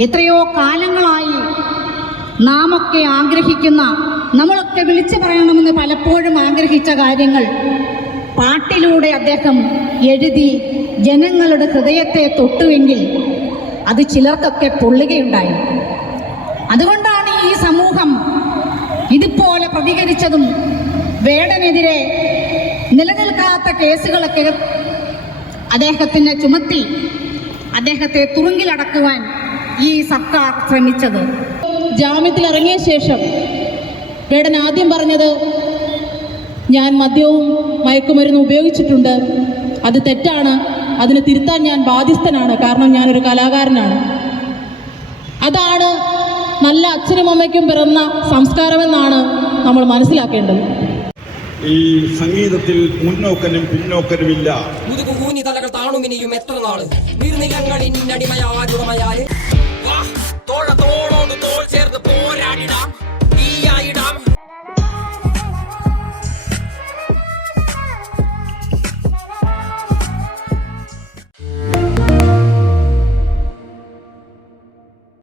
എത്രയോ കാലങ്ങളായി നാമൊക്കെ ആഗ്രഹിക്കുന്ന, നമ്മളൊക്കെ വിളിച്ചു പറയണമെന്ന് പലപ്പോഴും ആഗ്രഹിച്ച കാര്യങ്ങൾ പാട്ടിലൂടെ അദ്ദേഹം എഴുതി ജനങ്ങളുടെ ഹൃദയത്തെ തൊട്ടുവെങ്കിൽ അത് ചിലർക്കൊക്കെ പൊള്ളുകയുണ്ടായി. അതുകൊണ്ടാണ് ഈ സമൂഹം ഇതുപോലെ പ്രതികരിച്ചതും വേടനെതിരെ നിലനിൽക്കാത്ത കേസുകളൊക്കെ അദ്ദേഹത്തിനെ ചുമത്തി അദ്ദേഹത്തെ തുറുങ്കിലടക്കുവാൻ ഈ സർക്കാർ ശ്രമിച്ചത്. ജാമ്യത്തിൽ ഇറങ്ങിയ ശേഷം വേടൻ ആദ്യം പറഞ്ഞത്, ഞാൻ മദ്യവും മയക്കുമരുന്നും ഉപയോഗിച്ചിട്ടുണ്ട്, അത് തെറ്റാണ്, അതിന് തിരുത്താൻ ഞാൻ ബാധ്യസ്ഥനാണ്, കാരണം ഞാനൊരു കലാകാരനാണ്. അതാണ് നല്ല അച്ഛനും അമ്മയ്ക്കും പിറന്ന സംസ്കാരമെന്നാണ് നമ്മൾ മനസ്സിലാക്കേണ്ടത്. ഈ സംഗീതത്തിൽ മുന്നോക്കനും പിന്നോക്കനുമില്ല. മുതുകൂനി തലകൾ താണുമിനിയും എത്ര നാള് നീർനിലങ്ങളിൽ അടിമയാരുടമയാല്